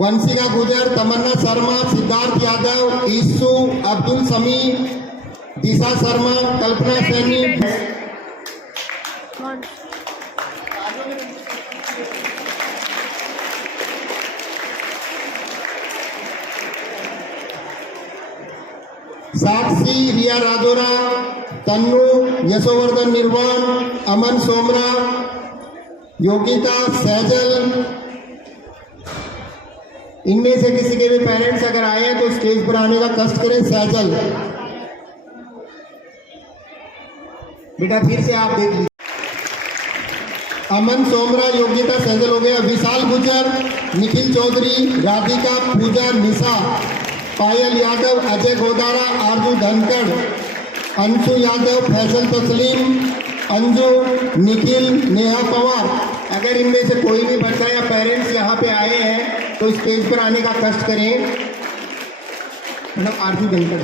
वंशिका गुजर, तमन्ना शर्मा, सिद्धार्थ यादव, ईसु, अब्दुल समी, दिशा शर्मा, कल्पना सैनी। साक्षी, रिया राजोरा, तन्नू, यशोवर्धन निर्वाण, अमन सोमरा, योगिता, सैजल। इनमें से किसी के भी पेरेंट्स अगर आए हैं तो स्टेज पर आने का कष्ट करें। सैजल बेटा, फिर से आप देख लीजिए। अमन सोमरा, योगिता, सैजल हो गया। विशाल गुजर, निखिल चौधरी, राधिका, पूजा, निशा, पायल यादव, अजय गोदारा, आरजू धनखड़, अंशु यादव, फैसल तस्लीम, अंजू, निखिल, नेहा पवार। अगर इनमें से कोई भी बच्चा या पेरेंट्स यहाँ पे आए हैं तो स्टेज पर आने का कष्ट करें। मैडम आरजू धनखड़।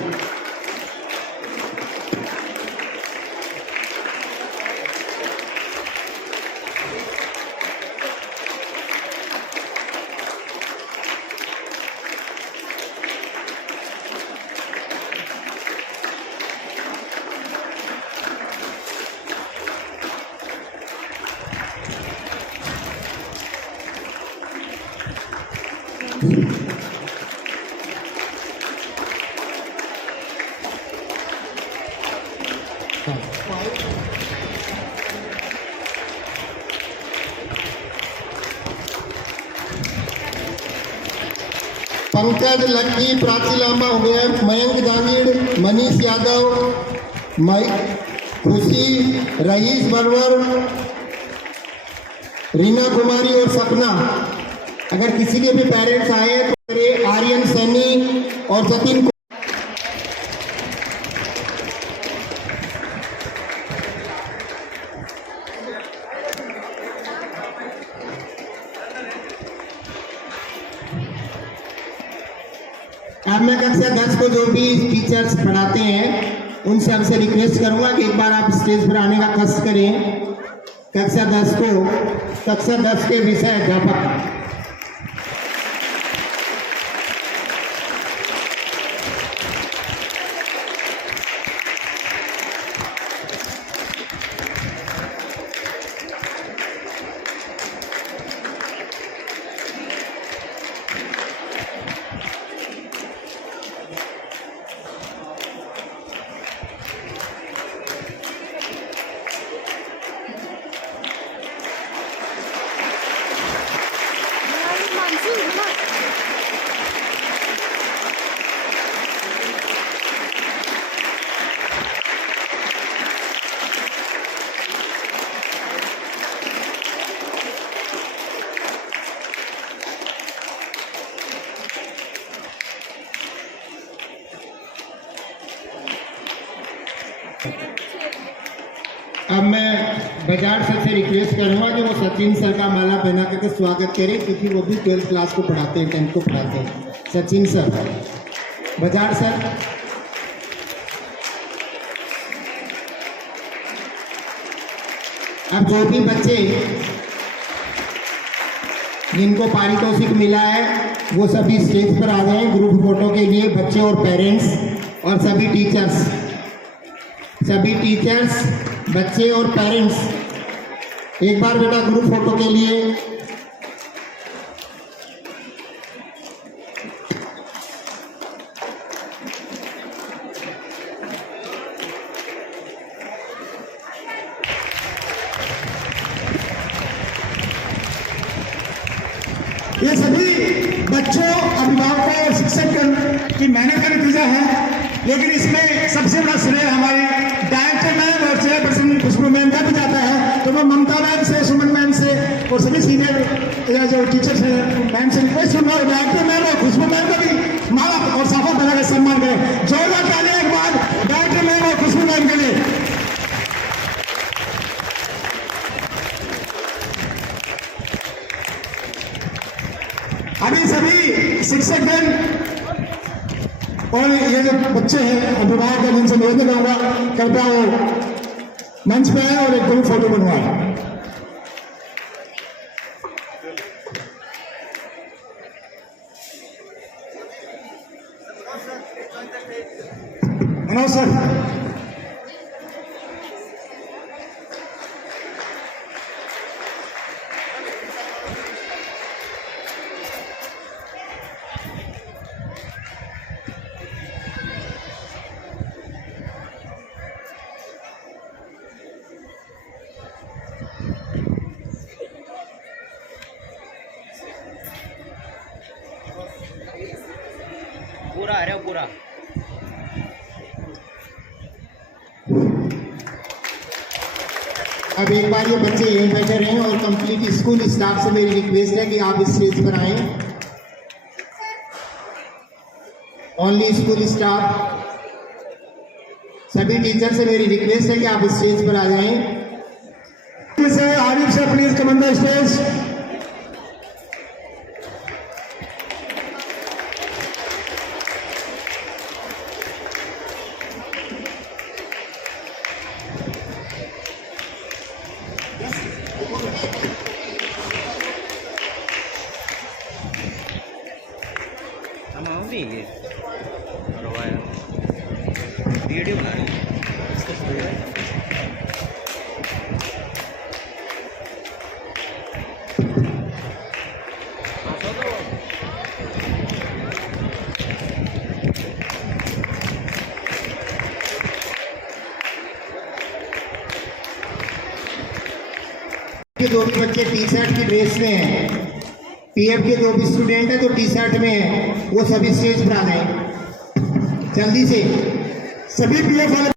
पंकज, लक्की, प्राची लांबा हो गया, मयंक जांगीड़, मनीष यादव, खुशी, रईस बरवर, रीना कुमारी और सपना। अगर किसी के भी पेरेंट्स आए तो आर्यन सैनी और सचिन। अब मैं कक्षा 10 को जो भी टीचर्स पढ़ाते हैं उनसे हमसे रिक्वेस्ट करूंगा कि एक बार आप स्टेज पर आने का कष्ट करें। कक्षा 10 के विषय अध्यापक। अब मैं बजाज सर से रिक्वेस्ट करूंगा कि वो सचिन सर का माला पहना करके स्वागत करें, क्योंकि वो भी 12th क्लास को पढ़ाते हैं, 10th को पढ़ाते हैं। Sachin sir, Bajaj sir. अब जो भी बच्चे जिनको पारितोषिक मिला है वो सभी स्टेज पर आ गए ग्रुप फोटो के लिए, बच्चे और पेरेंट्स और सभी टीचर्स, बच्चे और पेरेंट्स एक बार बेटा ग्रुप फोटो के लिए। ये सभी बच्चों, अभिभावकों और शिक्षक की मेहनत का नतीजा है, लेकिन इसमें सबसे बड़ा श्रेय हमारी डायरेक्टर मैम और चेयरपर्सन खुशबू मैम का भी जाता है। तो मैं ममता मैम से, सुमन मैम से और सभी सीनियर जो टीचर्स हैं मैम से रिक्वेस्ट करूंगा, डायरेक्टर मैम और खुशबू मैम का भी माला और साफा बना के सम्मान करें। जोरदार तालियां एक बार डायरेक्टर मैम और खुशबू मैम के लिए। अभी सभी शिक्षकगण और ये जो बच्चे हैं अभिभावक हैं, जिनसे निवेदन करूंगा कृपया वो मंच पे आए और एक ग्रुप फोटो बनवाएं। मनोज सर, पूरा आ रहा पूरा। अब एक बार ये बच्चे यहीं बैठे रहें और कंप्लीट स्कूल स्टाफ से मेरी रिक्वेस्ट है कि आप इस स्टेज पर आएं। ओनली स्कूल स्टाफ, सभी टीचर से मेरी रिक्वेस्ट है कि आप स्टेज पर आ जाएं। Arif sir please come on the stage. हम आओगे ये करवाया वीडियो बना रहे हैं के दो भी बच्चे टी शर्ट की ड्रेस में हैं, पीएफ के दो भी स्टूडेंट हैं तो टी शर्ट में हैं, वो सभी स्टेज पर आ जाएं जल्दी से। सभी पीएफ वाले